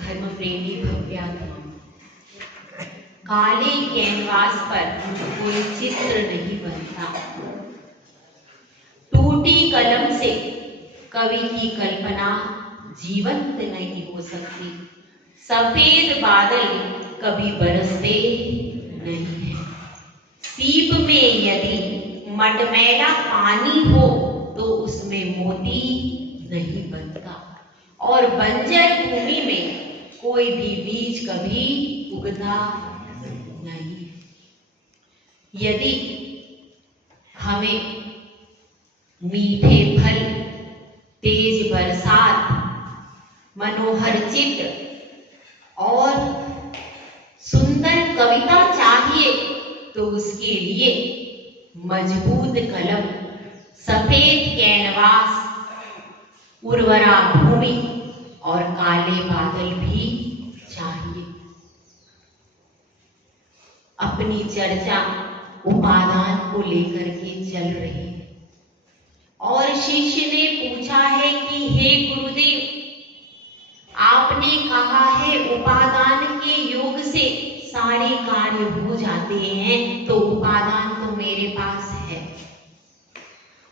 धर्म प्रेमी भव्यात्मा, काले कैनवास पर कोई चित्र नहीं बनता। टूटी कलम से कवि की कल्पना जीवंत नहीं हो सकती। सफेद बादल कभी बरसते नहीं है। सीप में यदि मटमैला पानी हो तो उसमें मोती नहीं बनता, और बंजर भूमि में कोई भी बीज कभी उगता नहीं। यदि हमें मीठे फल, तेज बरसात, मनोहर चित्र और सुंदर कविता चाहिए तो उसके लिए मजबूत कलम, सफेद कैनवास, उर्वरा भूमि और काले बादल भी चाहिए। अपनी चर्चा उपादान को लेकर के चल रही है और शिष्य ने पूछा है कि हे गुरुदेव, आपने कहा है उपादान के योग से सारे कार्य हो जाते हैं, तो उपादान तो मेरे पास है।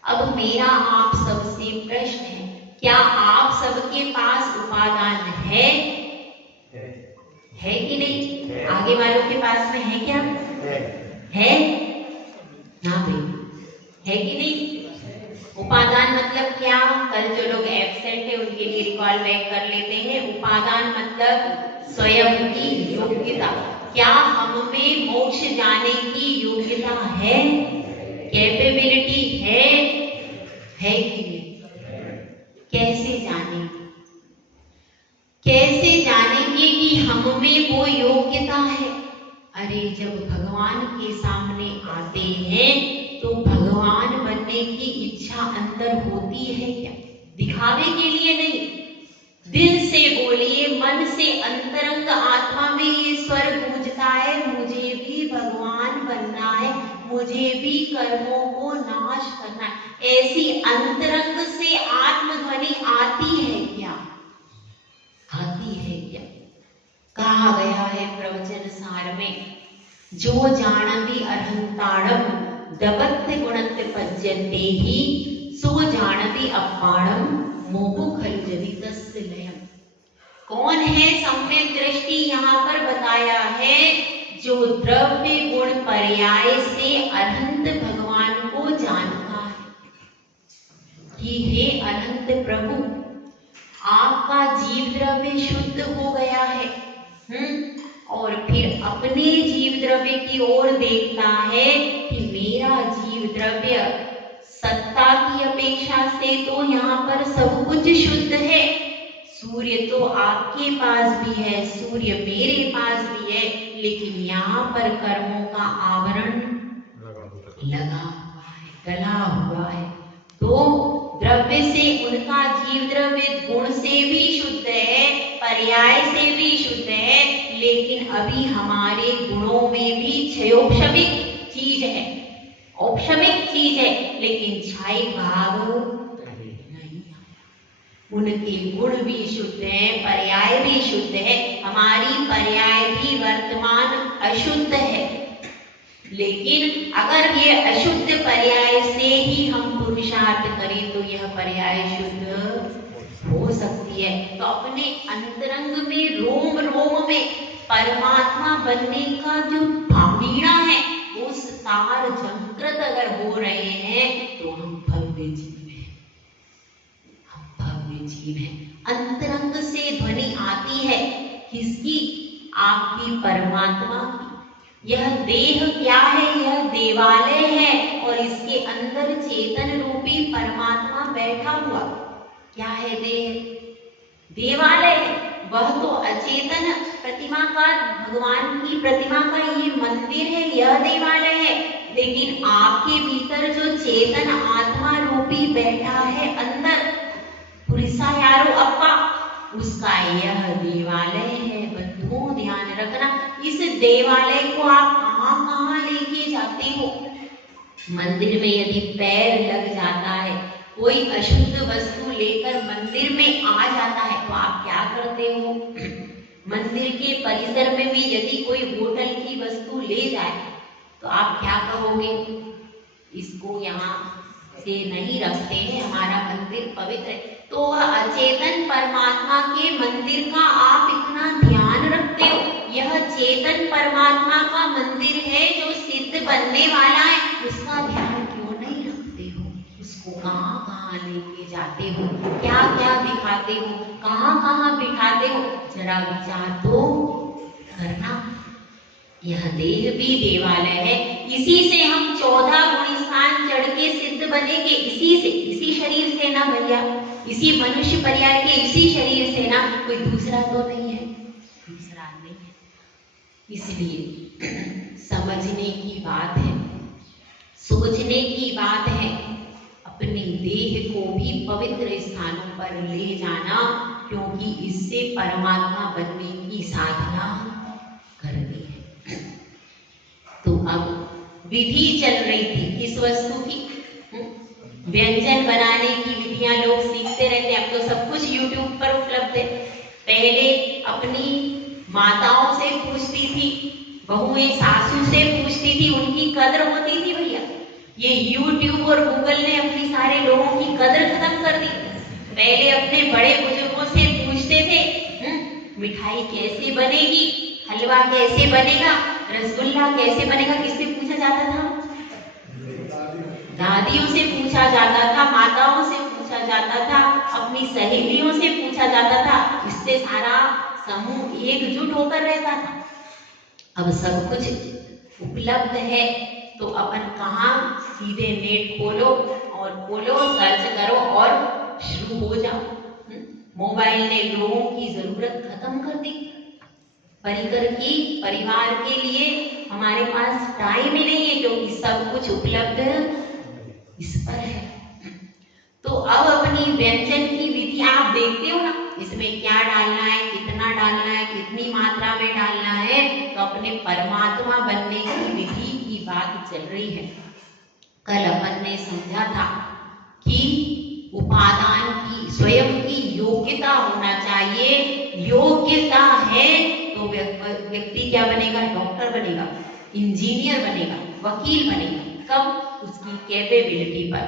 अब मेरा आप सबसे प्रश्न है, क्या आप सबके पास उपादान है कि नहीं? आगे वालों के पास में है क्या? है ना भाई, है कि नहीं? उपादान मतलब क्या? कल जो लोग एब्सेंट है उनके लिए रिकॉल बैक कर लेते हैं। उपादान मतलब स्वयं की योग्यता। क्या हम में मोक्ष जाने की योग्यता है? कैपेबिलिटी है कि नहीं? कैसे जानेंगे? कैसे जानेंगे कि हम में वो योग्यता है? अरे जब भगवान के सामने आते हैं तो भगवान बनने की इच्छा अंदर होती है क्या? दिखावे के लिए नहीं, दिल से बोलिए, मन से, अंतरंग आत्मा में ये स्वर गूंजता है, मुझे भी भगवान बनना है, मुझे भी कर्मों को नाश करना है। ऐसी अंतरंग से आत्मध्वनि आती है क्या? आती है क्या? कहा गया है प्रवचन सार में, जो जानति अरहंताणम दबत्त गुणत्त पज्यन्ते ही सो जानति अपाणम मोह खलु जनितस्य लयम्। कौन है सम्यक दृष्टि? यहाँ पर बताया है जो द्रव्य गुण पर्याय से अनंत भगवान को जानता है कि हे अनंत प्रभु, आपका जीव द्रव्य शुद्ध हो गया है, और फिर अपने जीव द्रव्य की ओर देखता है कि मेरा जीव द्रव्य सत्ता की अपेक्षा से तो यहाँ पर सब कुछ शुद्ध है। सूर्य तो आपके पास भी है, सूर्य मेरे पास भी है, लेकिन यहाँ पर कर्मों का आवरण लगा हुआ है, डला हुआ है। तो द्रव्य से उनका जीव द्रव्य गुण से भी शुद्ध है, पर्याय से भी शुद्ध है, लेकिन अभी हमारे गुणों में भी क्षयोक्षमिक चीज है, औक्षमिक चीज है, लेकिन क्षय भाग नहीं। उनके गुण भी शुद्ध है, पर्याय भी शुद्ध है, हमारी पर्याय भी वर्तमान अशुद्ध है। लेकिन अगर ये अशुद्ध पर्याय से ही हम पुरुषार्थ करें तो यह पर्याय शुद्ध हो सकती है। तो अपने अंतरंग में, रोम रोम में परमात्मा बनने का जो भावना है, उस तार झंकृत अगर हो रहे हैं तो हम भव्य जीव हैं, हम भव्य जीव हैं। अंतरंग से ध्वनि आती है किसकी? आपकी, परमात्मा की। यह देह क्या है? यह देवालय है और इसके अंदर चेतन रूपी परमात्मा बैठा हुआ। क्या है देह? देवालय है। वह तो अचेतन प्रतिमा का, भगवान की प्रतिमा का ये मंदिर है, यह देवालय है। लेकिन आपके भीतर जो चेतन आत्मा रूपी बैठा है अंदर, पुरुषा यारो अप्पा, उसका यह देवालय है। बंधुओं ध्यान रखना, इस देवालय को आप कहाँ कहाँ लेके जाते हो। मंदिर में यदि पैर लग जाता है, कोई अशुद्ध वस्तु लेकर मंदिर में आ जाता है तो आप क्या करते हो? मंदिर के परिसर में भी यदि कोई होटल की वस्तु ले जाए तो आप क्या कहोगे? इसको यहाँ से नहीं रखते हैं, हमारा मंदिर पवित्र है। तो वह अचेतन परमात्मा के मंदिर का आप इतना ध्यान रखते हो। यह चेतन परमात्मा का मंदिर है जो सिद्ध बनने वाला है, उसका ध्यान क्यों नहीं रखते हो? उसको कहाँ कहाँ लेके जाते हो, क्या क्या दिखाते हो, कहाँ कहाँ बिठाते हो? जरा विचार तो करना। यह देह भी देवालय है, इसी से हम 14 गुण स्थान चढ़ के सिद्ध बनेंगे। इसी से, इसी शरीर से ना भैया, इसी मनुष्य परिवार के इसी शरीर से ना, कोई दूसरा तो नहीं है, दूसरा नहीं है। इसलिए समझने की बात है, सोचने की बात है, अपने देह को भी पवित्र स्थानों पर ले जाना, क्योंकि इससे परमात्मा बनने की साधना करनी है। तो अब विधि चल रही थी किस वस्तु की? व्यंजन बनाने की विधियां लोग सीखते रहते हैं। अब तो सब कुछ YouTube पर उपलब्ध है। पहले अपनी माताओं से पूछती थी, बहुएं सासू से पूछती थी, उनकी कदर होती थी भैया। ये YouTube और गूगल ने अपनी सारे लोगों की कदर खत्म कर दी। पहले अपने बड़े बुजुर्गों से पूछते थे, मिठाई कैसे बनेगी, हलवा कैसे बनेगा, रसगुल्ला कैसे बनेगा, किससे पूछा जाता था? दादियों से पूछा जाता था, माताओं से पूछा जाता था, अपनी सहेलियों से पूछा जाता था। इससे सारा समूह एकजुट होकर रहता था। अब सब कुछ उपलब्ध है तो अपन कहाँ, सीधे नेट खोलो और सर्च करो और शुरू हो जाओ। मोबाइल ने लोगों की जरूरत खत्म कर दी। परिकर की परिवार के लिए हमारे पास टाइम ही नहीं है, क्योंकि सब कुछ उपलब्ध इस पर है। तो अब अपनी व्यंजन की विधि आप देखते हो ना, इसमें क्या डालना है, कितना डालना है, कितनी मात्रा में डालना है। तो अपने परमात्मा बनने की विधि की बात चल रही है। कल अपन ने समझा था कि उपादान की स्वयं की योग्यता होना चाहिए। योग्यता है तो व्यक्ति क्या बनेगा? डॉक्टर बनेगा, इंजीनियर बनेगा, वकील बनेगा। कब? उसकी कैपेबिलिटी पर।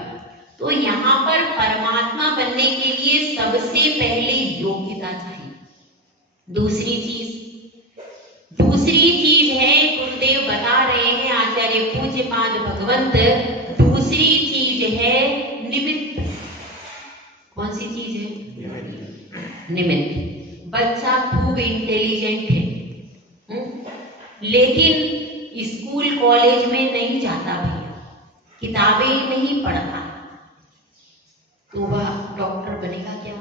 तो यहाँ पर परमात्मा बनने के लिए सबसे पहले योग्यता चाहिए। दूसरी चीज है, गुरुदेव बता रहे हैं, आचार्य पूज्यपाद भगवंत, दूसरी चीज है निमित्त। कौन सी चीज है? निमित्त। बच्चा खूब इंटेलिजेंट है, लेकिन स्कूल कॉलेज में नहीं जाता भैया, किताबें नहीं पढ़ता, तो वह डॉक्टर बनेगा क्या?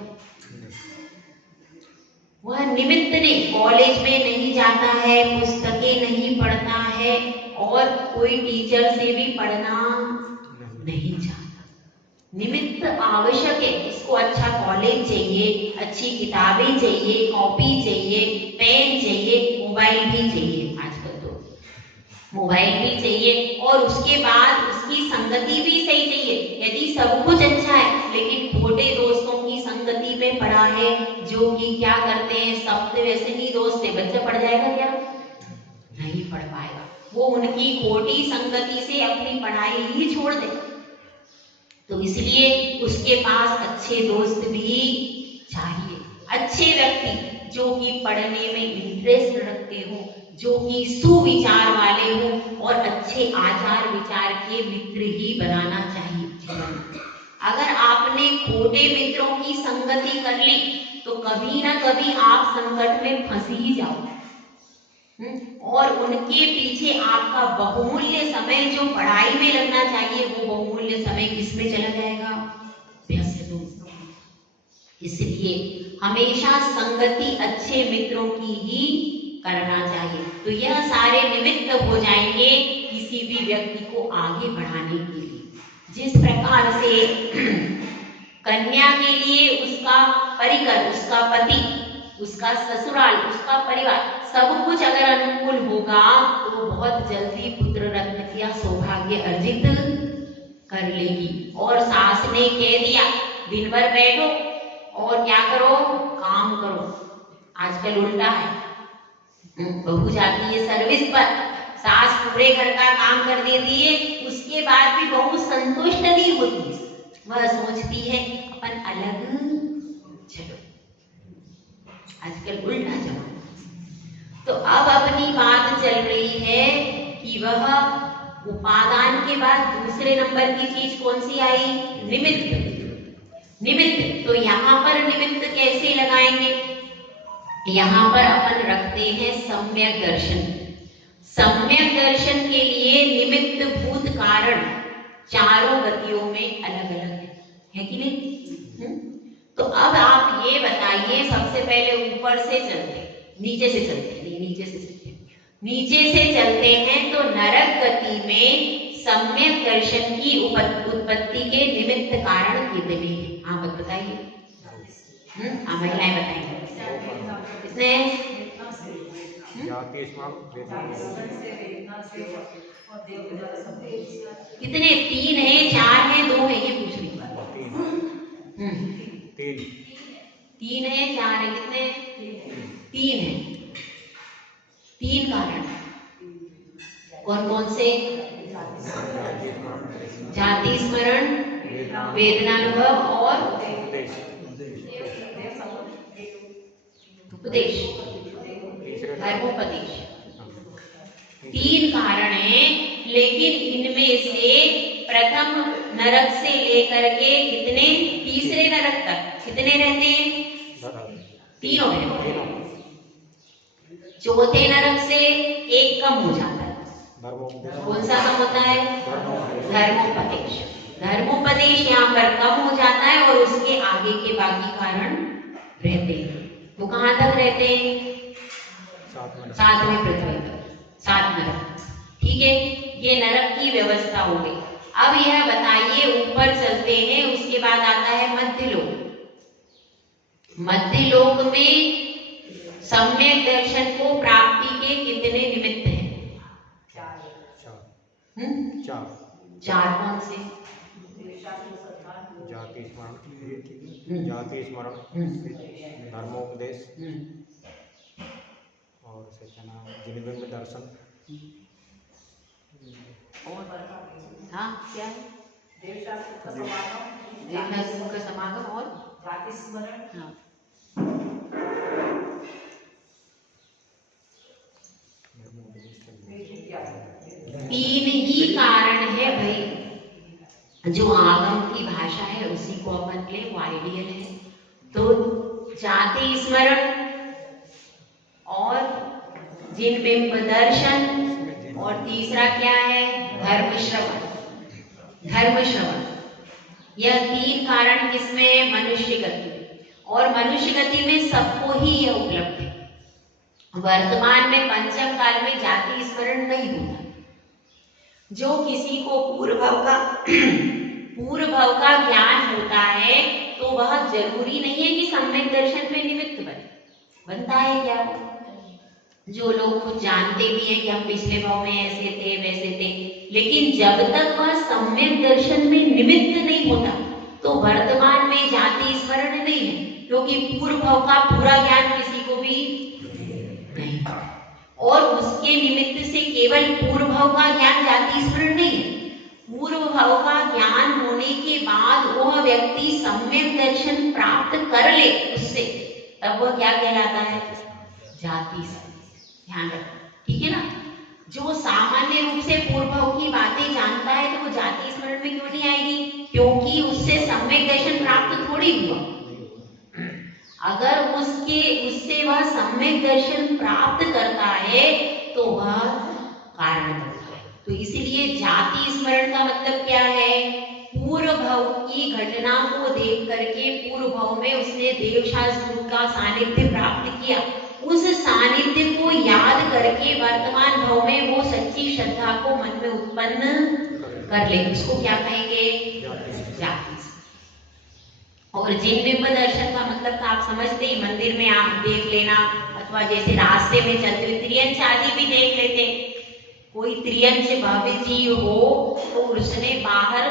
वह निमित्त नहीं, कॉलेज में नहीं जाता है, पुस्तकें नहीं पढ़ता है और कोई टीचर से भी पढ़ना नहीं चाहता। निमित्त आवश्यक है। इसको अच्छा कॉलेज चाहिए, अच्छी किताबें चाहिए, कॉपी चाहिए, पेन चाहिए, मोबाइल भी चाहिए। आजकल तो मोबाइल भी चाहिए और उसके बाद उसकी संगति भी सही चाहिए। यदि सब कुछ अच्छा है लेकिन खोटे दोस्तों की संगति में पड़ा है, जो कि क्या करते हैं, सब वैसे ही दोस्त है, बच्चा पढ़ जाएगा क्या? नहीं पढ़ पाएगा। वो उनकी खोटी संगति से अपनी पढ़ाई ही छोड़ दे। तो इसलिए उसके पास अच्छे दोस्त भी चाहिए, अच्छे व्यक्ति जो कि पढ़ने में इंटरेस्ट रखते हो, जो कि सुविचार वाले हो और अच्छे आचार विचार के मित्र ही बनाना चाहिए जीवन में। अगर आपने खोटे मित्रों की संगति कर ली तो कभी ना कभी आप संकट में फंस ही जाओ और उनके पीछे आपका बहुमूल्य समय जो पढ़ाई में लगना चाहिए वो बहुमूल्य समय किसमें चला जाएगा? व्यसनों। इसलिए हमेशा संगति अच्छे मित्रों की ही करना चाहिए। तो यह सारे निमित्त हो जाएंगे किसी भी व्यक्ति को आगे बढ़ाने के लिए। जिस प्रकार से कन्या के लिए उसका परिकर, उसका पति, उसका ससुराल, उसका परिवार सब कुछ अगर अनुकूल होगा तो बहुत जल्दी पुत्र रत्न या सौभाग्य अर्जित कर लेगी। और सास ने कह दिया दिन भर बैठो और क्या करो, काम करो। आजकल उल्टा है, बहू जाती है सर्विस पर, सास पूरे घर का काम कर देती है, उसके बाद भी बहू संतुष्ट नहीं होती, वह सोचती है अपन अलग चलो। आजकल उल्टा जमाना। तो अब अपनी बात चल रही है कि वह उपादान के बाद दूसरे नंबर की चीज कौन सी आई, निमित्त। निमित्त, तो यहाँ पर निमित्त कैसे लगाएंगे, यहाँ पर अपन रखते हैं सम्यक दर्शन। सम्यक दर्शन के लिए निमित्त भूत कारण चारों गतियों में अलग अलग है कि नहीं? तो अब आप ये बताइए, सबसे पहले ऊपर से चलते, नीचे से चलते, नहीं नीचे से चलते, नीचे से चलते हैं तो नरक गति में सम्यक दर्शन की उत्पत्ति के निमित्त कारण कितने हैं? आप बताइए। महिलाएं बताएंगे कितने? कितने? 3 है, 4 है, 2 है, ये पूछ रही बात। 3 है, 4 है, कितने? 3 है। 3 कारण कौन कौन से? जाति स्मरण, वेदनानुभव और उपदेश, धर्मोपदेश। 3 कारण हैं, लेकिन इनमें से प्रथम नरक से लेकर के कितने, तीसरे नरक तक कितने रहते हैं? 3 रहते हैं। चौथे नरक से एक कम हो जाता है। कौन सा कम होता है? धर्मोपदेश। धर्मोपदेश यहाँ पर कम हो जाता है और उसके आगे के बाकी कारण रहते हैं। तो कहाँ तक रहते हैं? 7वें पृथ्वी तक, 7 नरक। ठीक है, ये नरक की व्यवस्था हो गई। अब यह बताइए, ऊपर चलते हैं, उसके बाद आता है मध्यलोक। मध्यलोक में सम्यक दर्शन को प्राप्ति के कितने निमित्त हैं? 4 कौन से? जाति स्मरण, धर्मोपदेश और जिनबिंब दर्शन। हाँ, क्या है? देवशास्त्र का समागम और जाति स्मरण। हाँ, 3 ही कारण है भाई। जो आगम की भाषा है उसी को अपन ले, वो आइडियल है। तो जाति स्मरण और जिनबिंब दर्शन, और तीसरा क्या है? धर्म श्रवण। धर्म श्रवण, यह 3 कारण किसमें है? मनुष्य गति में। और मनुष्य गति में सबको ही यह उपलब्ध है। वर्तमान में पंचम काल में जाति स्मरण नहीं होता। जो किसी को पूर्व भव का ज्ञान होता है तो वह जरूरी नहीं है कि सम्यक दर्शन में निमित्त बनता है। क्या जो लोग कुछ जानते भी हैं कि हम पिछले भाव में ऐसे थे वैसे थे, लेकिन जब तक वह सम्यक दर्शन में निमित्त नहीं होता तो वर्तमान में जाति स्मरण नहीं है, क्योंकि पूर्व भाव का पूरा ज्ञान किसी को भी नहीं, और उसके निमित्त से केवल पूर्व भाव का ज्ञान जाति स्मरण नहीं है। पूर्व भाव का ज्ञान होने के बाद वह व्यक्ति सम्यक दर्शन प्राप्त कर ले उससे, तब वह क्या कहलाता है? जाति स्मरण। ध्यान रखना, ठीक है ना? जो सामान्य रूप से पूर्व भाव की बातें जानता है तो वो जाति स्मरण में क्यों नहीं आएगी? क्योंकि उससे सम्यक दर्शन प्राप्त थोड़ी हुआ। अगर उससे वह सम्यक दर्शन प्राप्त करता है तो वह कारण बनता है। तो इसीलिए जाति स्मरण का मतलब क्या है? पूर्व भव की घटना को देख करके पूर्व भव में उसने देवशास्त्र का सानिध्य प्राप्त किया, उस सानिध्य को याद करके वर्तमान भव में वो सच्ची श्रद्धा को मन में उत्पन्न कर ले, उसको क्या कहेंगे? जाति। और जिनबिंब दर्शन का मतलब तो आप समझते ही, मंदिर में आप देख लेना, अथवा जैसे रास्ते में चलते हुए त्रियंच आदि भी देख लेते। कोई त्रियंच भव्य जीव हो तो उसने बाहर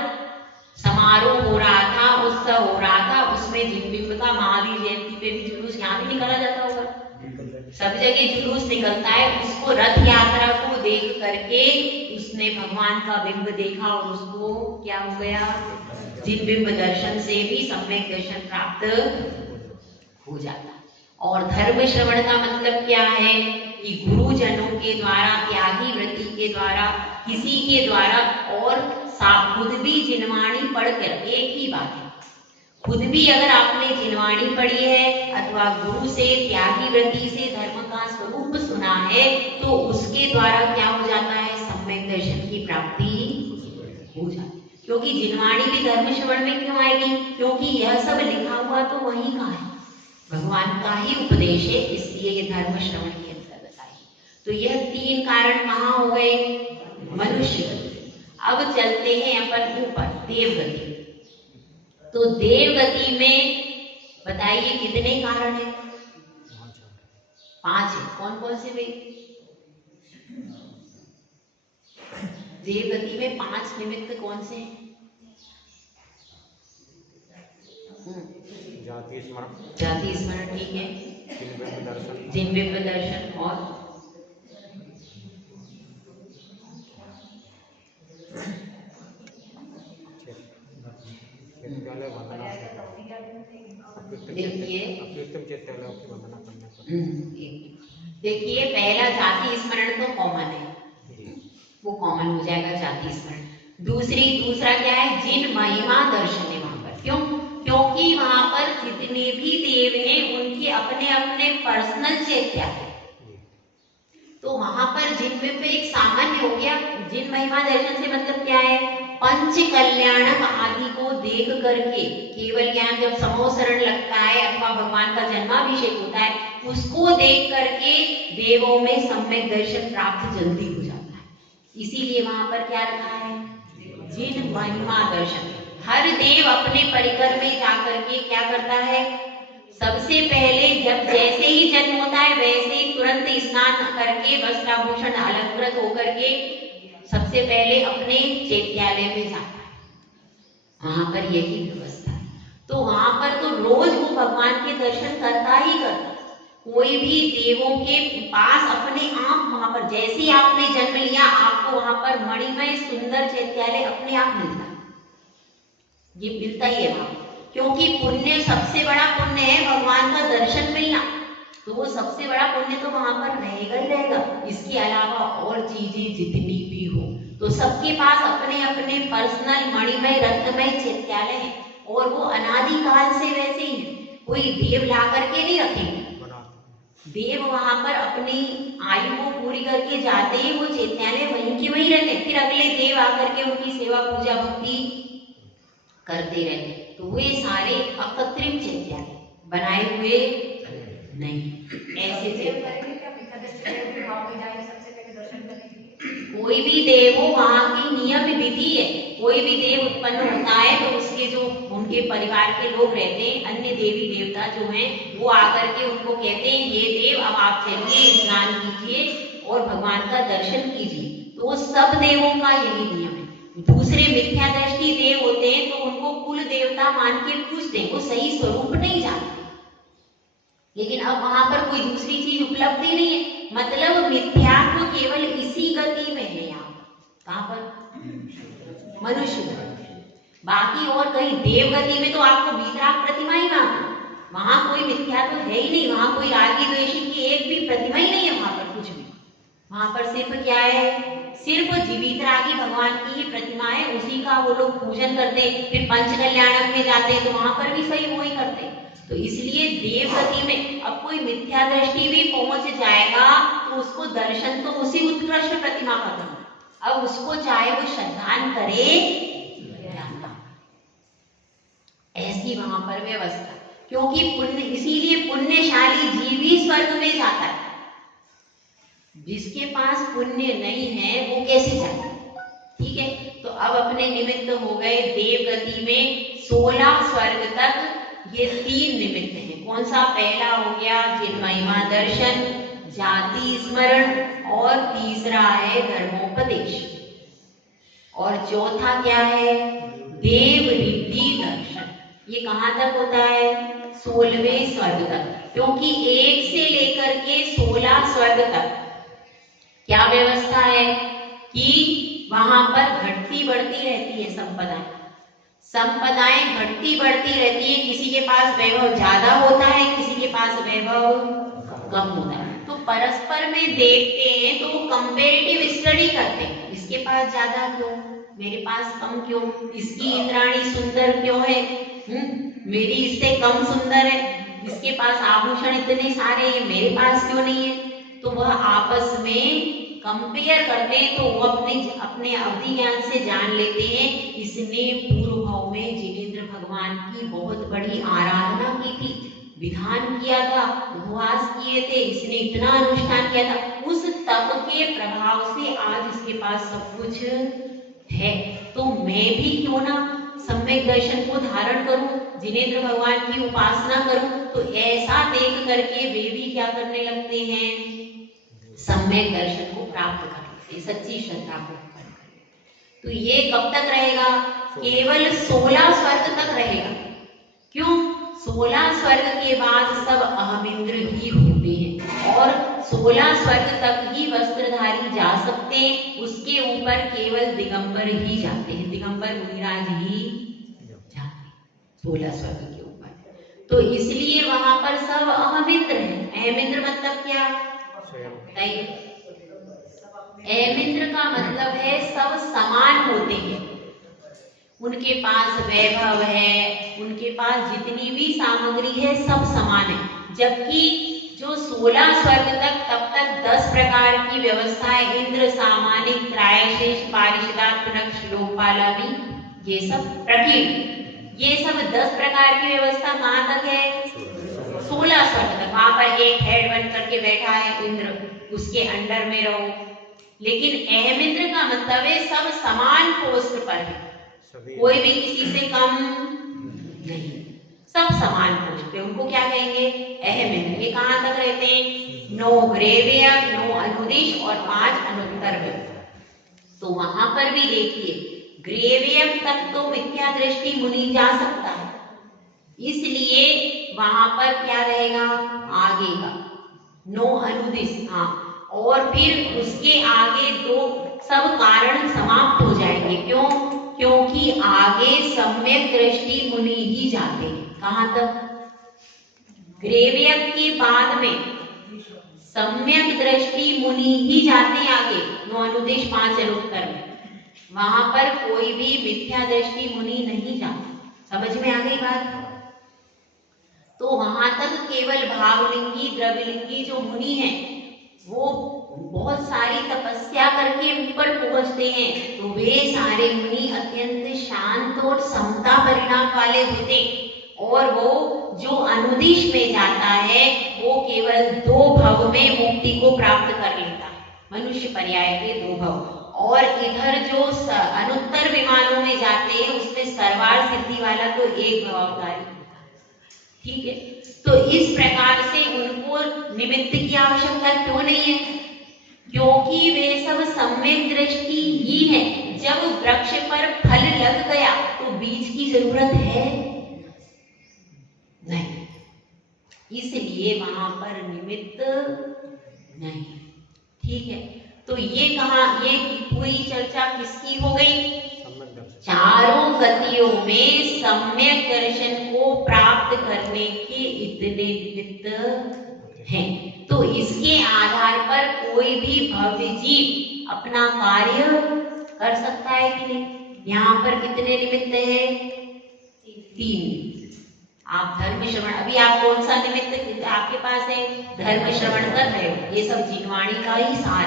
समारोह हो रहा था, उत्सव हो रहा था, उसमें जिन बिंब का महावीर जयंती पे भी जुलूस यहाँ भी निकाला जाता होगा, सब जगह जुलूस निकलता है। उसको रथ यात्रा को देख करके उसने भगवान का बिंब देखा और उसको क्या हो गया, जिन बिंब दर्शन से भी सम्यक दर्शन प्राप्त हो जाता। और धर्म श्रवण का मतलब क्या है कि गुरुजनों के द्वारा, त्यागी व्रति के द्वारा, किसी के द्वारा, और खुद भी जिनवाणी पढ़कर, एक ही बात है, खुद भी अगर आपने जिनवाणी पढ़ी है अथवा गुरु से, त्यागी व्रति से धर्म का स्वरूप सुना है, तो उसके द्वारा क्या हो जाता है, सम्यक दर्शन की प्राप्ति हो जाती है। क्योंकि जिनवाणी भी धर्म श्रवण में क्यों आएगी, क्योंकि यह सब लिखा हुआ तो वहीं का है, भगवान का ही उपदेश है, इसलिए ये धर्म श्रवण के अंतर्गत आई। तो यह 3 कारण कहाँ हो गए, मनुष्य। अब चलते हैं अपन ऊपर, देवगति। तो देवगति में बताइए कितने कारण है, 5 है। कौन कौन से भाई, देवगति में 5 निमित्त कौन से हैं? जाति स्मरण, जाति स्मरण, ठीक है, जिन बिंब दर्शन, और देखिए पहला जाति स्मरण तो कॉमन है, वो कॉमन हो जाएगा जाति स्मरण। दूसरा क्या है, जिन महिमा दर्शन है वहां पर। क्यों, क्योंकि वहां पर जितने भी देव हैं उनके अपने अपने पर्सनल चैत्य है, तो वहां पर जिन बिंब एक सामान्य हो गया। जिन महिमा दर्शन से मतलब क्या है, पंच कल्याणक आदि को देख करके, केवल ज्ञान जब समोसरण लगता है अथवा भगवान का जन्माभिषेक होता है, उसको देख करके देवों में सम्यक दर्शन प्राप्त जल्दी हो जाता है। इसीलिए वहां पर क्या रखा है, जिन महिमा दर्शन। हर देव अपने परिकर में जाकर के क्या करता है, सबसे पहले जब जैसे ही जन्म होता है वैसे ही तुरंत स्नान करके वस्त्राभूषण अलंकृत होकर के सबसे पहले अपने चैत्यालय में जाता है, वहां पर यही व्यवस्था है। तो वहां पर तो रोज वो भगवान के दर्शन करता ही करता। कोई भी देवों के पास अपने आप वहां पर, जैसे ही आपने जन्म लिया आपको वहां पर मणिमय सुंदर चैत्यालय अपने आप मिलता है, ये मिलता ही है वहां। क्योंकि पुण्य, सबसे बड़ा पुण्य है भगवान का दर्शन मिलना, तो वो सबसे बड़ा पुण्य तो वहां पर रहेगा ही रहेगा। इसके अलावा और चीजें जितनी भी हो, तो सबके पास अपने अपने पर्सनल मणिमय रत्नमय चैत्यालय है, और वो अनादि काल से वैसे ही है। कोई देव ला करके नहीं रखेंगे, देव वहां पर अपनी आयु को पूरी करके जाते ही वो चैत्यालय वहीं के वहीं रहते, फिर अगले देव आकर के उनकी सेवा पूजा भक्ति करते रहते। तो वे सारे अकृत्रिम चैत्यालय बनाए हुए नहीं, ऐसे कोई भी देव हो वहां की नियम विधि है। कोई भी देव उत्पन्न होता है तो उसके जो उनके परिवार के लोग रहते हैं, अन्य देवी देवता जो हैं, वो आकर के उनको कहते हैं, ये देव अब आप चलिए स्नान कीजिए और भगवान का दर्शन कीजिए। तो सब देवों का यही नियम है। दूसरे मिथ्या दृष्टि देव होते हैं तो उनको कुल देवता मान के पूजते हैं, वो सही स्वरूप नहीं जानते। लेकिन अब वहां पर कोई दूसरी चीज उपलब्ध ही नहीं है, मतलब मिथ्यात्व केवल इसी गति में है। यहाँ कहां पर, मनुष्य गति, बाकी और कहीं देव गति में तो आपको वितराग प्रतिमा ही वहां कोई मिथ्यात्व है ही नहीं, वहां कोई रागी द्वेषी की एक भी प्रतिमा ही नहीं है। वहां पर कुछ भी, वहां पर सिर्फ क्या है, सिर्फ जीवित रागी भगवान की ही प्रतिमा है, उसी का वो लोग पूजन करते। फिर पंच कल्याणक में जाते हैं तो वहां पर भी सही वही करते। तो इसलिए देव गति में अब कोई मिथ्या दृष्टि भी पहुंच जाएगा तो उसको दर्शन तो उसी उत्कृष्ट प्रतिमा का करना। अब उसको चाहे वो श्रद्धान करे या ना, ऐसी वहां पर व्यवस्था। क्योंकि पुण्य, इसीलिए पुण्यशाली जीव ही स्वर्ग में जाता है। जिसके पास पुण्य नहीं है वो कैसे जाता है? ठीक है, तो अब अपने निमित्त हो गए देव गति में 16 स्वर्ग तक, ये 3 निमित्त हैं। कौन सा? पहला हो गया जिन महिमा दर्शन, जाति स्मरण, और तीसरा है धर्मोपदेश, और चौथा क्या है? देव रिद्धि दर्शन। ये कहाँ तक होता है? 16वें स्वर्ग तक, क्योंकि 1 से लेकर के 16 स्वर्ग तक क्या व्यवस्था है कि वहां पर घटती बढ़ती रहती है संपदाएं घटती बढ़ती रहती है। किसी के पास वैभव ज्यादा होता है, किसी के पास वैभव कम होता है। तो परस्पर में देखते हैं तो वो कंपेरेटिव स्टडी करते हैं, इसके पास ज्यादा क्यों, मेरे पास कम क्यों, इसकी इंद्राणी सुंदर क्यों है, मेरी इससे कम सुंदर है, इसके पास आभूषण इतने सारे हैं, मेरे पास क्यों नहीं है। तो वह आपस में कंपेयर करते हैं, तो वो अपने अवधि ज्ञान से जान लेते हैं इसने पूर्व भाव में जिनेंद्र भगवान की बहुत बड़ी आराधना की थी, विधान किया था, उपवास किए थे, इसने इतना अनुष्ठान किया था, उस तप के प्रभाव से आज इसके पास सब कुछ है। तो मैं भी क्यों ना सम्यक दर्शन को धारण करूं, जिनेंद्र भगवान की उपासना करूं। तो ऐसा देख करके वे भी क्या करने लगते हैं, सम्यक दर्शन को प्राप्त कर लेते हैं, सच्ची श्रद्धा को। तो ये कब तक रहेगा? केवल 16 स्वर्ग तक रहेगा। क्यों? 16 स्वर्ग के बाद सब अहमिंद्र ही होते हैं और 16 स्वर्ग तक ही वस्त्रधारी जा सकते हैं, उसके ऊपर केवल दिगंबर ही जाते हैं, दिगंबर मुनिराज ही जाते हैं 16 स्वर्ग के ऊपर। तो इसलिए वहां पर सब अहमिंद्र हैं। अहमिंद्र मतलब क्या? अहमिंद्र का मतलब है सब समान होते हैं, उनके पास वैभव है, उनके पास जितनी भी सामग्री है सब समान है। जबकि जो 16 स्वर्ग तक तब तक 10 प्रकार की व्यवस्था है, इंद्र, सामानिक, त्रायशेष, पारिषदात्मक, लोकपालामी, ये सब प्रकीर्ति, ये सब 10 प्रकार की व्यवस्था कहाँ तक है? 16 स्वर्ग तक। वहां पर एक हेड बन करके बैठा है इंद्र, उसके अंडर में रहो। लेकिन अहमिंद्र का मतलब है सब समान पोस्ट पर है, कोई भी किसी से कम नहीं, सब समान पोस्ट पे। उनको क्या कहेंगे? अहमिंद्र। ये कहाँ तक रहते हैं? 9 ग्रेव्य, 9 अनुदिश और 5 अनुत्तर। तो वहां पर भी देखिए ग्रेव्य तक तो मिथ्या दृष्टि मुनि जा सकता है, इसलिए वहां पर क्या रहेगा आगे का 9 अनुदिश। हाँ, और फिर उसके आगे 2 सब कारण समाप्त हो जाएंगे। क्यों? क्योंकि आगे सम्यक दृष्टि मुनि ही जाते हैं। कहां तक? ग्रेव्य के बाद में सम्यक दृष्टि मुनि ही जाते हैं आगे 9 अनुदेश 5 अनुत्तर में। वहां पर कोई भी मिथ्या दृष्टि मुनि नहीं जाता। समझ में आ गई बात? तो वहां तक केवल भावलिंगी द्रव्यलिंगी जो मुनि हैं वो बहुत सारी तपस्या करके ऊपर पहुंचते हैं, तो वे सारे मुनि अत्यंत शांत और समता परिणाम वाले होते। और वो जो अनुदिश में जाता है वो केवल 2 भव में मुक्ति को प्राप्त कर लेता है, मनुष्य पर्याय के 2 भव। और इधर जो अनुत्तर विमानों में जाते हैं उसमें सर्वार सिद्धि वाला तो 1 भवधारी होता है। ठीक है, तो इस प्रकार से उनको निमित्त की आवश्यकता क्यों नहीं है? क्योंकि वे सब सम्यक दृष्टि ही है। जब वृक्ष पर फल लग गया तो बीज की जरूरत है नहीं, इसलिए वहां पर निमित्त नहीं। ठीक है, तो ये कहा, ये पूरी चर्चा किसकी हो गई? चारों गतियों में सम्यक दर्शन को प्राप्त करने के इतने निमित्त हैं। तो इसके आधार पर कोई भी भव्य जीव अपना कार्य कर सकता है कि नहीं? यहाँ पर कितने निमित्त हैं? 3। आप धर्म श्रवण, अभी आप कौन सा निमित्त आपके पास है? धर्म श्रवण कर रहे हो, ये सब जिनवाणी का ही सार।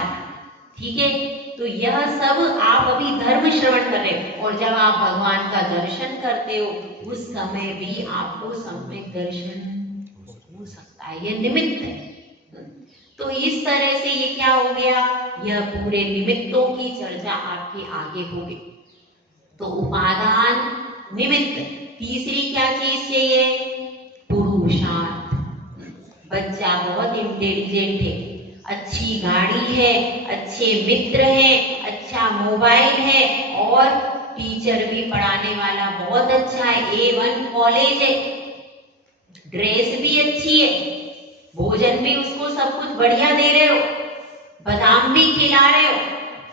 ठीक है, तो यह सब आप अभी धर्म श्रवण कर रहे हो, और जब आप भगवान का दर्शन करते हो उस समय भी आपको सम्यक दर्शन हो सकता है, यह निमित्त है। तो इस तरह से ये क्या हो गया? यह पूरे निमित्तों की चर्चा आपके आगे होगी। तो उपादान, निमित्त, तीसरी क्या चीज चाहिए? पुरुषार्थ। बच्चा बहुत इंटेलिजेंट है, अच्छी गाड़ी है, अच्छे मित्र हैं, अच्छा मोबाइल है, और टीचर भी पढ़ाने वाला बहुत अच्छा है, A1 कॉलेज है, ड्रेस भी अच्छी है, भोजन भी उसको सब कुछ बढ़िया दे रहे हो, बादाम भी खिला रहे हो,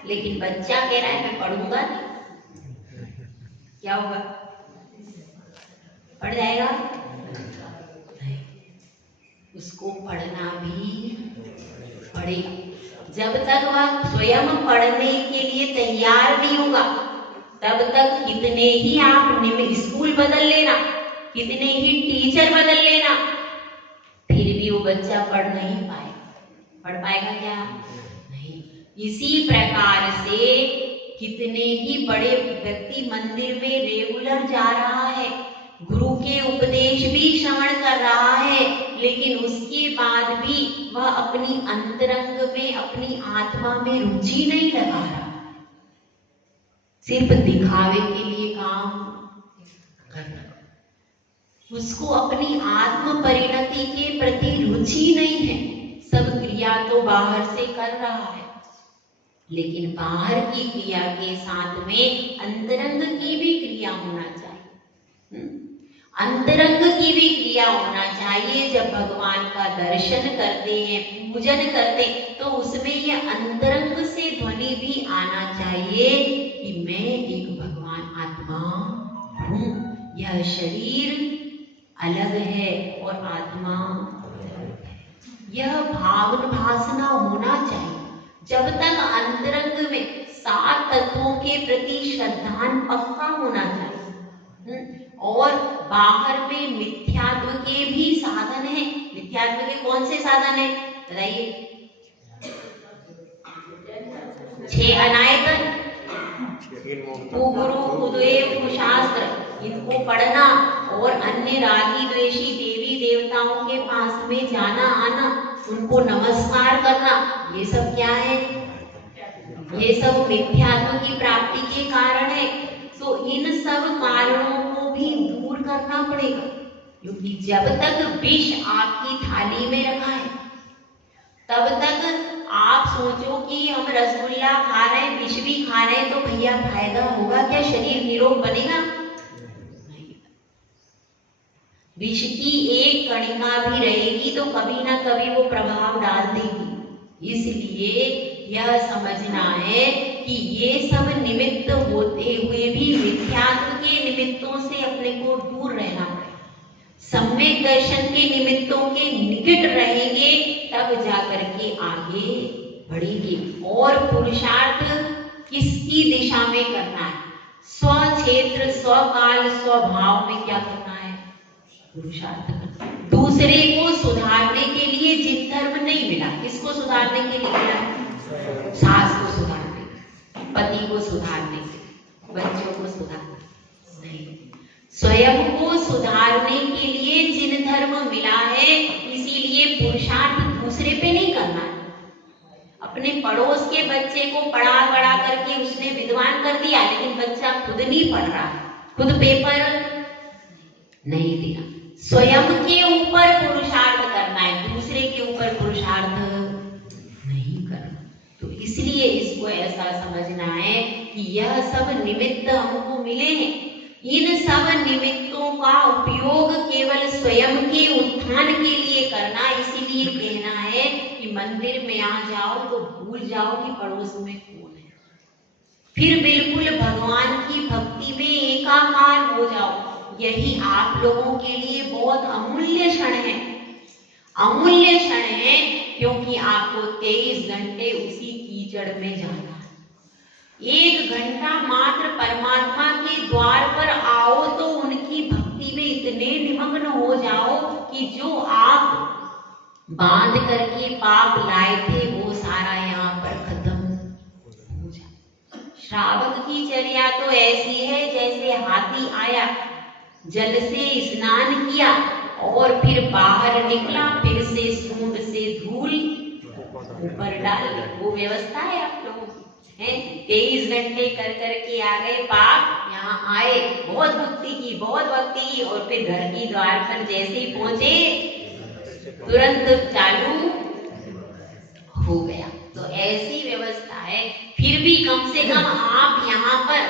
लेकिन बच्चा कह रहा है मैं पढ़ूंगा नहीं, क्या होगा? पढ़ जाएगा? उसको पढ़ना भी पड़ेगा। जब तक वह स्वयं पढ़ने के लिए तैयार नहीं होगा, तब तक कितने ही आप स्कूल बदल लेना, कितने ही टीचर बदल लेना, फिर भी वो बच्चा पढ़ नहीं पाएगा। पढ़ पाएगा क्या? नहीं। इसी प्रकार से कितने ही बड़े व्यक्ति मंदिर में रेगुलर जा रहा है, गुरु के उपदेश भी श्रवण कर रहा है, लेकिन उसके बाद भी वह अपनी अंतरंग में, अपनी आत्मा में रुचि नहीं लगा रहा, सिर्फ दिखावे के लिए काम करना, उसको अपनी आत्म परिणति के प्रति रुचि नहीं है। सब क्रिया तो बाहर से कर रहा है, लेकिन बाहर की क्रिया के साथ में अंतरंग की भी क्रिया होना चाहिए। अंतरंग की भी क्रिया होना चाहिए। जब भगवान का दर्शन करते हैं, पूजन करते, तो उसमें यह अंतरंग से ध्वनि भी आना चाहिए कि मैं एक भगवान आत्मा हूँ, यह शरीर अलग है और आत्मा अलग है, यह भासना होना चाहिए। जब तक अंतरंग में 7 तत्वों के प्रति श्रद्धान पक्का होना चाहिए, और बाहर में मिथ्यात्व के भी साधन है। मिथ्यात्व के कौन से साधन है बताइए? 6 अनायतन, कुगुरु, कुदेव, कुशास्त्र, इनको पढ़ना, और अन्य रागी द्वेषी देवी देवताओं के पास में जाना आना, उनको नमस्कार करना, ये सब क्या है? ये सब मिथ्यात्व की प्राप्ति के कारण है। तो इन सब कारणों को भी दूर करना पड़ेगा, क्योंकि जब तक विष आपकी थाली में रखा है, तब तक आप सोचो कि हम रसगुल्ला खा रहे हैं, विष भी खा रहे हैं, तो भैया फायदा होगा क्या? शरीर निरोग बनेगा? नहीं। विष की एक कणिका भी रहेगी तो कभी ना कभी वो प्रभाव डाल देगी। इसलिए यह समझना है कि ये सब निमित्त होते हुए भी मिथ्यात्व के निमित्तों से अपने को दूर रहना पड़ेगा। सम्यक दर्शन के निमित्तों के निकट रहेंगे, तब जाकर के आगे बढ़ेंगे। और पुरुषार्थ किसकी दिशा में करना है? स्व क्षेत्र, स्वकाल, स्वभाव में क्या करना है? पुरुषार्थ करना है। दूसरे को सुधारने के लिए जित धर्म नहीं मिला। किसको सुधारने के लिए मिला? सास को सुधारने, पति को सुधारने, बच्चों को सुधारने नहीं, स्वयं को सुधारने के लिए जिन धर्म मिला है। इसीलिए पुरुषार्थ दूसरे पे नहीं करना है। अपने पड़ोस के बच्चे को पढ़ा बढ़ा करके उसने विद्वान कर दिया, लेकिन बच्चा खुद नहीं पढ़ रहा, खुद पेपर नहीं दिया। स्वयं के ऊपर पुरुषार्थ करना है, दूसरे के ऊपर पुरुषार्थ नहीं करना। तो इसलिए इसको ऐसा समझना है कि यह सब निमित्त हमको मिले हैं, इन सब निमित्तों का उपयोग केवल स्वयं के उत्थान के लिए करना। इसीलिए कहना है कि मंदिर में आ जाओ तो भूल जाओ कि पड़ोस में कौन है, फिर बिल्कुल भगवान की भक्ति में एकाकार हो जाओ। यही आप लोगों के लिए बहुत अमूल्य क्षण है, अमूल्य क्षण है, क्योंकि आपको 23 घंटे उसी कीचड़ में जाना है। 1 घंटा मात्र परमात्मा के द्वार पर आओ तो उनकी भक्ति में इतने निमग्न हो जाओ कि जो आप बांध करके पाप लाए थे वो सारा यहाँ पर खत्म हो जाए। श्रावक की चर्या तो ऐसी है जैसे हाथी आया, जल से स्नान किया और फिर बाहर निकला, फिर से सूंड से धूल ऊपर डाल, वो व्यवस्था है आप लोगों की। 23 घंटे कर करके आ गए पाप, यहाँ आए, बहुत भक्ति की, बहुत भक्ति की, और फिर घर की द्वार पर जैसे ही पहुंचे तुरंत चालू हो गया। तो ऐसी व्यवस्था है। फिर भी कम से कम आप यहाँ पर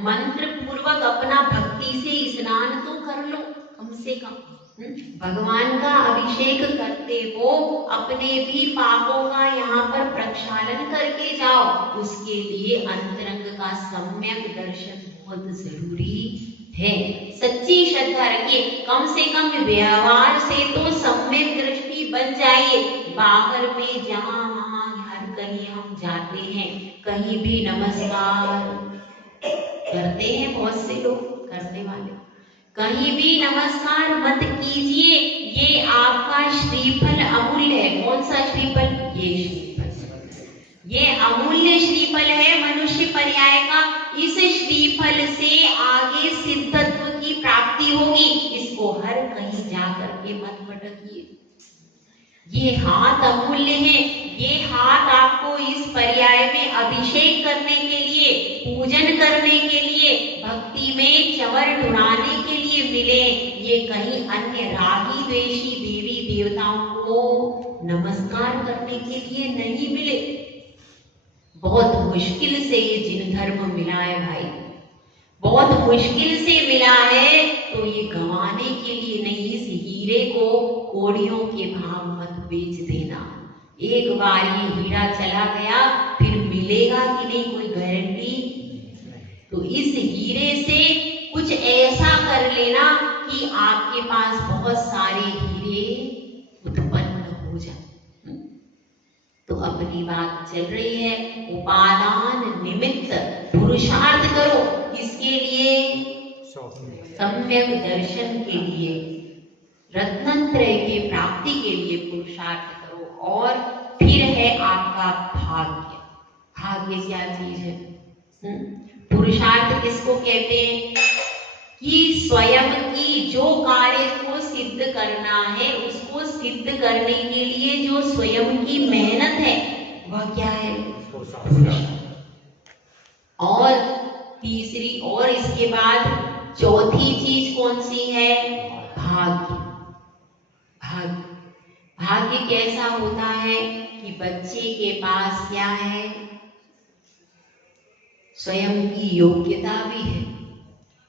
मंत्र पूर्वक अपना भक्ति से स्नान तो कर लो कम से कम। भगवान का अभिषेक करते हो, अपने भी पापों का यहाँ पर प्रक्षालन करके जाओ। उसके लिए अंतरंग का सम्यक दर्शन बहुत जरूरी है। सच्ची श्रद्धा रखिए, कम से कम व्यवहार से तो सम्यक दृष्टि बन जाइए। बाहर में जहाँ वहाँ हर कहीं हम जाते हैं, कहीं भी नमस्कार करते हैं, बहुत से लोग करने वाले, कहीं भी नमस्कार मत कीजिए। ये आपका श्रीफल अमूल्य है। कौन सा श्रीफल? ये श्रीफल, ये अमूल्य श्रीफल है मनुष्य पर्याय का। इस श्रीफल से आगे सिद्धत्व की प्राप्ति होगी। इसको हर कहीं जा करके मत भटकिए। ये हाथ अमूल्य है। ये हाथ आपको इस पर्याय में अभिषेक करने के लिए, पूजन करने के लिए, भक्ति में चवर ढुराने के लिए मिले। ये कहीं अन्य रागी द्वेषी देवी देवताओं को नमस्कार करने के लिए नहीं मिले। बहुत मुश्किल से ये जिन धर्म मिला है भाई, बहुत मुश्किल से मिला है। तो ये गंवाने के लिए नहीं। इस हीरे को कोड़ियों के भाव मत बेच देना। एक बार ये हीरा चला गया, फिर मिलेगा कि नहीं कोई गारंटी। तो इस हीरे से कुछ ऐसा कर लेना कि आपके पास बहुत सारे हीरे उत्पन्न हो जाए। तो अपनी बात चल रही है, उपादान निमित्त पुरुषार्थ करो। किसके लिए? सम्यक दर्शन के लिए, रत्नत्रय की प्राप्ति के लिए पुरुषार्थ करो। और फिर है आपका भाग्य। भाग्य क्या चीज है? पुरुषार्थ किसको कहते हैं? कि स्वयं की जो कार्य को सिद्ध करना है, उसको सिद्ध करने के लिए जो स्वयं की मेहनत है, वह क्या है? और तीसरी, और इसके बाद चौथी चीज कौन सी है? भाग्य। भाग्य, भाग्य कैसा होता है कि बच्चे के पास क्या है? स्वयं की योग्यता भी है।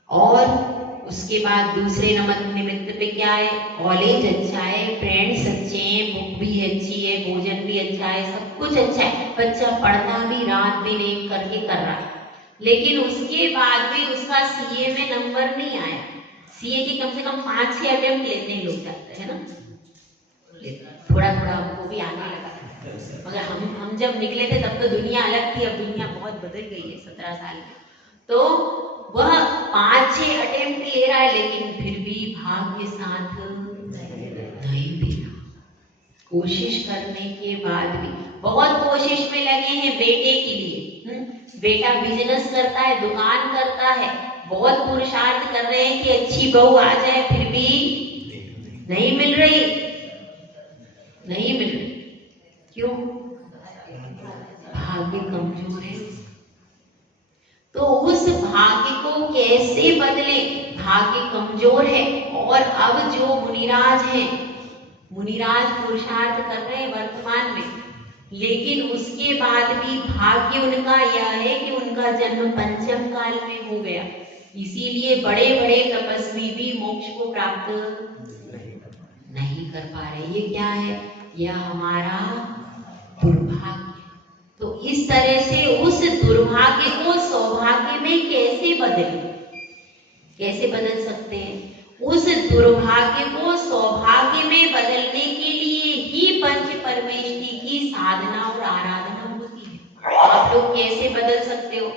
और उसके बाद दूसरे नंबर निमित्त पे क्या है? कॉलेज अच्छा है, फ्रेंड्स अच्छे हैं, बुक भी अच्छी है, भोजन भी अच्छा है, सब कुछ अच्छा है। बच्चा पढ़ता भी रात दिन एक करके कर रहा है, लेकिन उसके बाद भी उसका सीए में नंबर नहीं आया। सीए की कम से कम 5-6 अटेम्प्ट लेते हैं लोग, जाते हैं ना, थोड़ा थोड़ा हमको भी आने लगा। मगर हम जब निकले थे तब तो दुनिया अलग थी, अब दुनिया बहुत बदल गई है 17 साल में। तो वह 5-6 अटेम्प्ट ले रहा है, लेकिन फिर भी भाग्य साथ नहीं दिया। कोशिश करने के बाद भी, बहुत कोशिश में लगे हैं बेटे के लिए। बेटा बिजनेस करता है, दुकान करता है, बहुत पुरुषार्थ कर रहे हैं कि अच्छी बहू आ जाए, फिर भी नहीं मिल रही, नहीं मिल रही। क्यों? भाग्य कमजोर है। तो उस भाग्य को कैसे बदले? भाग्य कमजोर है। और अब जो मुनिराज हैं, मुनिराज पुरुषार्थ कर रहे हैं वर्तमान में, लेकिन उसके बाद भी भाग्य उनका यह है कि उनका जन्म पंचम काल में हो गया। इसीलिए बड़े बड़े तपस्वी भी मोक्ष को प्राप्त नहीं कर पा रहे। ये क्या है? यह हमारा दुर्भाग्य। तो इस तरह से उस दुर्भाग्य को सौभाग्य में कैसे बदलें? कैसे बदल सकते हैं? उस दुर्भाग्य को सौभाग्य में बदलने के लिए ही पंच परमेष्टि की साधना और आराधना होती है। आप लोग कैसे बदल सकते हो?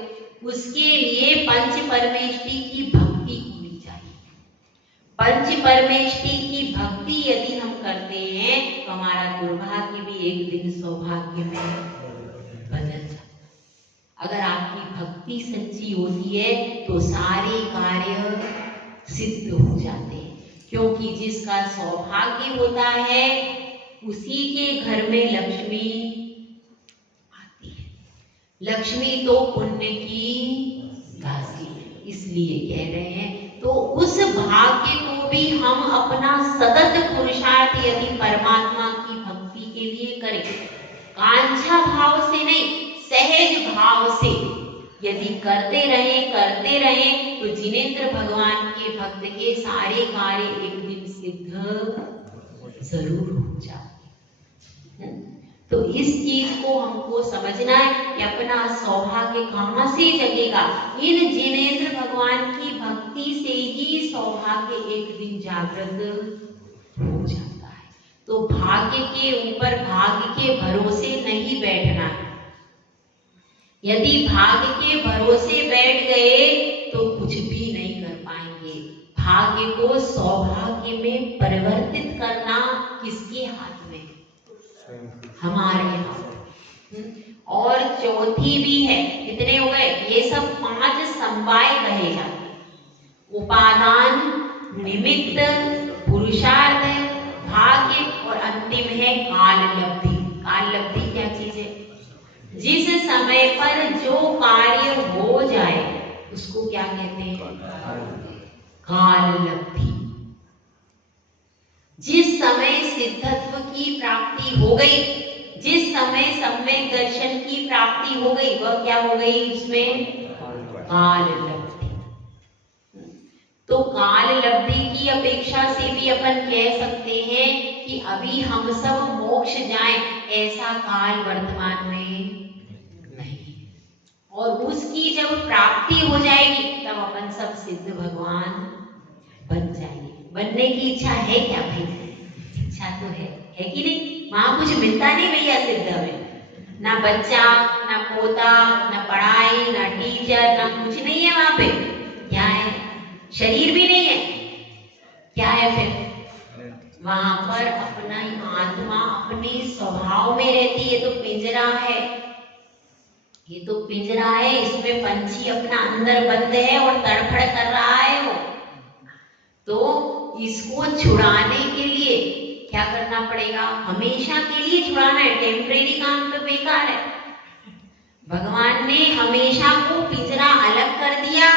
उसके लिए पंच परमेष्टि की भक्ति होनी चाहिए। पंच परमेष्टि की भक्ति यदि हम करते हैं तो हमारा दुर्भाग्य भी एक दिन सौभाग्य में बदल जाता। अगर आपकी भक्ति सच्ची होती है तो सारे कार्य सिद्ध हो जाते हैं, क्योंकि जिसका सौभाग्य होता है उसी के घर में लक्ष्मी आती है। लक्ष्मी तो पुण्य की राशि है, इसलिए कह रहे हैं। तो उस भाग्य को भी हम अपना सतत पुरुषार्थ यदि परमात्मा की भक्ति के लिए करें, कांक्षा भाव से नहीं, सहज भाव से, यदि करते रहे तो जिनेंद्र भगवान के भक्त के सारे कार्य एक दिन सिद्ध जरूर हो जाते। तो इस चीज को हमको समझना है कि अपना सौभाग्य कहाँ से जगेगा। इन जिनेंद्र भगवान की भक्ति से ही सौभाग्य एक दिन जागृत हो जाता है। तो भाग्य के ऊपर, भाग्य के भरोसे नहीं बैठना है। यदि भाग्य के भरोसे बैठ गए तो कुछ भी नहीं कर पाएंगे। भाग्य को सौभाग्य में परिवर्तित करना किसके हाथ में? हमारे हाथ। और चौथी भी है, कितने हो गए? ये सब 5 समवाय कहे जाते हैं। उपादान, निमित्त, पुरुषार्थ, भाग्य और अंतिम है काल लब्धि। काल लब्धि क्या चीज है? जिस समय पर जो कार्य हो जाए उसको क्या कहते हैं? काल लब्धि। जिस समय सिद्धत्व की प्राप्ति हो गई, जिस समय सम्यक दर्शन की प्राप्ति हो गई, वह क्या हो गई? उसमें काल लब्धि। तो काल लब्धि की अपेक्षा से भी अपन कह सकते हैं कि अभी हम सब मोक्ष जाएं, ऐसा काल वर्तमान में नहीं। और उसकी जब प्राप्ति हो जाएगी तब अपन सब सिद्ध भगवान बन जाएंगे। बनने की इच्छा है क्या भाई? इच्छा तो है कि नहीं? वहां कुछ मिलता नहीं भैया सिद्ध में, ना बच्चा, ना पोता, ना पढ़ाई, ना टीचर, ना कुछ नहीं है वहां पे। क्या है? शरीर भी नहीं है। क्या है फिर? वहां पर अपना आत्मा अपने स्वभाव में रहती है। तो पिंजरा है, ये तो पिंजरा है, इसमें पंछी अपना अंदर बंद है और तड़फड़ कर रहा है वो। तो इसको छुड़ाने के लिए क्या करना पड़ेगा? हमेशा के लिए छुड़ाना है। टेम्परेरी काम तो बेकार है। भगवान ने हमेशा को पिंजरा अलग कर दिया,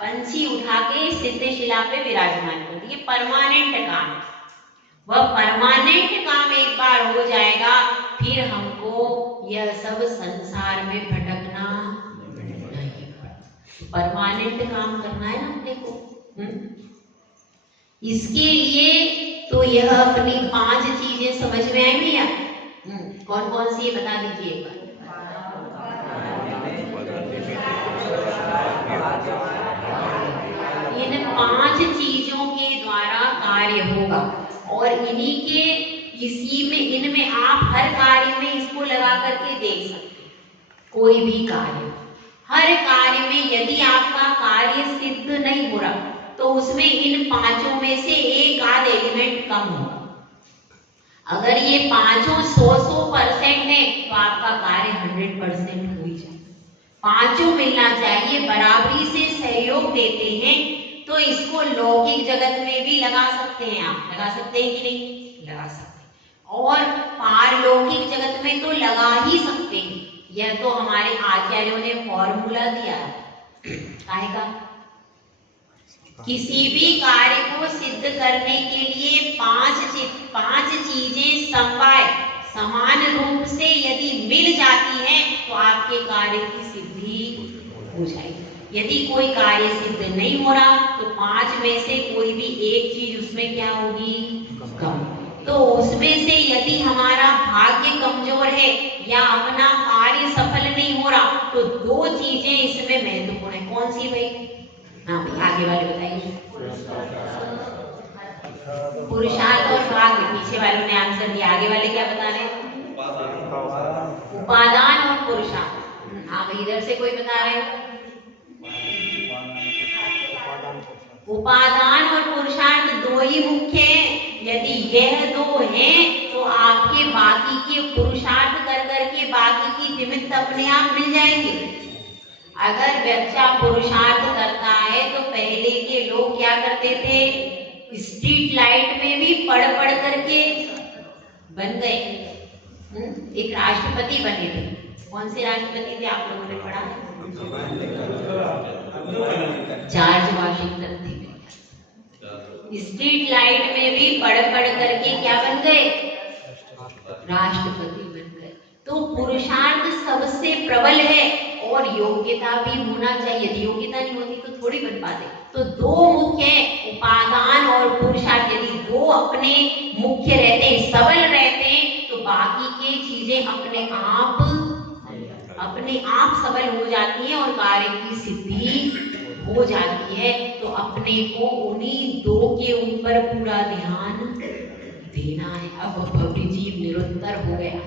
पंछी उठा के सिद्ध शिला पे विराजमान कर दिए। परमानेंट काम। वह परमानेंट काम एक बार हो जाएगा, फिर हमको यह सब संसार में भटकना नहीं पड़ेगा। परमानेंट काम करना है ना अपने को। इसके लिए तो यह अपनी 5 चीजें समझ में आई भैया? कौन कौन सी बता दीजिए एक बार। इन 5 चीजों के द्वारा कार्य होगा और इन्हीं के इसी में, इनमें आप हर कार्य में इसको लगा करके देख सकते हैं। कोई भी कार्य, हर कार्य में यदि आपका कार्य सिद्ध नहीं हो रहा तो उसमें इन 5 में से एक आध एलिमेंट कम होगा। अगर ये 5 100% है तो आपका कार्य 100% हो ही जाए। 5 मिलना चाहिए, बराबरी से सहयोग देते हैं। तो इसको लौकिक जगत में भी लगा सकते हैं। आप लगा सकते हैं कि नहीं? लगा सकते हैं। और पारलौकिक जगत में तो लगा ही सकते हैं। यह तो हमारे आचार्यों ने फॉर्मूला दिया है। काहे का? किसी भी कार्य को सिद्ध करने के लिए 5 चीजें समवाय समान रूप से यदि मिल जाती हैं तो आपके कार्य की सिद्धि हो जाएगी। यदि कोई कार्य सिद्ध नहीं हो रहा तो 5 में से कोई भी एक चीज उसमें क्या होगी? कम। तो उसमें से यदि हमारा भाग्य कमजोर है या अपना कार्य सफल नहीं हो रहा तो 2 चीजें इसमें महत्वपूर्ण है। कौन सी भाई? हाँ भाई, आगे वाले बताइए। पुरुषार्थ और भाग्य, पीछे वालों ने आंसर दिया। आगे वाले क्या बता रहे हैं? उपादान और पुरुषार्थ। हाँ भाई, इधर से कोई बता रहे हो? उपादान और पुरुषार्थ 2 ही मुख्य हैं। यदि यह 2 हैं तो आपके बाकी के पुरुषार्थ कर करके बाकी की निमित्त अपने आप मिल जाएंगे। अगर बच्चा पुरुषार्थ करता है तो पहले के लोग क्या करते थे? स्ट्रीट लाइट में भी पढ़ करके बन गए। एक राष्ट्रपति बने थे। कौन से राष्ट्रपति थे आप लोगों ने पढ़ा? जॉर्ज वाशिंगटन थे। स्ट्रीट लाइट में भी पढ़ करके क्या बन गए? राष्ट्रपति बन गए। तो पुरुषार्थ सबसे प्रबल है और और योग्यता भी होना चाहिए। यदि योग्यता नहीं होती तो थोड़ी बन पाते। तो दो मुख्य उपादान और पुरुषार्थ यदि दो अपने मुख्य रहते हैं, सबल रहते हैं, तो बाकी की चीजें अपने आप सबल हो जाती हैं और कार्य की सिद्धि हो जाती है। तो अपने को उन्हीं दो के ऊपर पूरा ध्यान देना है। अब भव्य जीव निरुत्तर हो गया।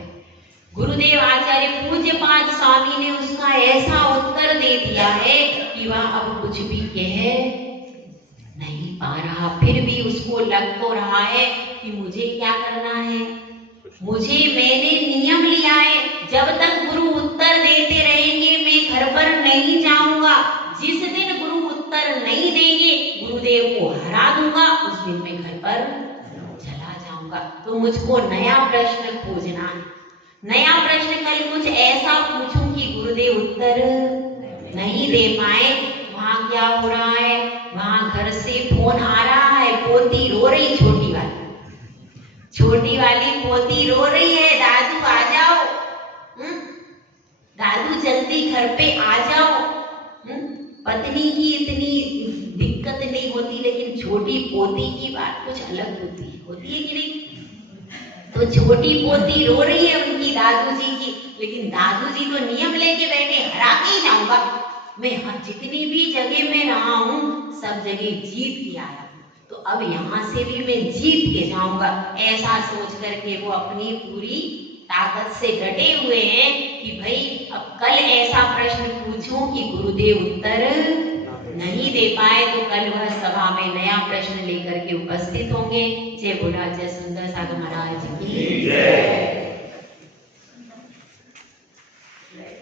गुरुदेव आचार्य पूज्यपाद स्वामी ने उसका ऐसा उत्तर दे दिया है कि वह अब कुछ भी कह नहीं पा रहा। फिर भी उसको लग तो रहा है कि मुझे क्या करना है, मैंने नियम लिया है, जब तक गुरु उत्तर देते रहेंगे मैं घर पर नहीं जाऊंगा। जिस दिन गुरु उत्तर नहीं देंगे, गुरुदेव को हरा दूंगा, उस दिन मैं घर पर चला जाऊंगा। तो मुझको नया प्रश्न खोजना है। नया प्रश्न कल कुछ ऐसा पूछूं कि गुरुदेव उत्तर नहीं दे पाए। वहां क्या हो रहा है, वहां घर से फोन आ रहा है, पोती रो रही, छोटी वाली पोती रो रही है, दादू आ जाओ, दादू जल्दी घर पे आ जाओ। पत्नी की इतनी दिक्कत नहीं होती, लेकिन छोटी पोती की बात कुछ अलग होती है कि नहीं? तो छोटी पोती रो रही है उनकी दादू जी की, लेकिन दादू जी तो नियम लेके बैठे, हरा के ही जाऊंगा मैं। जितनी भी जगह में रहा हूँ सब जगह जीत के आया हूँ, तो अब यहाँ से भी मैं जीत के जाऊंगा। ऐसा सोच करके वो अपनी पूरी ताकत से डटे हुए हैं कि भाई अब कल ऐसा प्रश्न पूछूं कि गुरुदेव उत्तर नहीं दे पाए, तो कल वह सभा में नया प्रश्न लेकर के उपस्थित होंगे। जय भोला, जय सुंदर सागर महाराज की जय।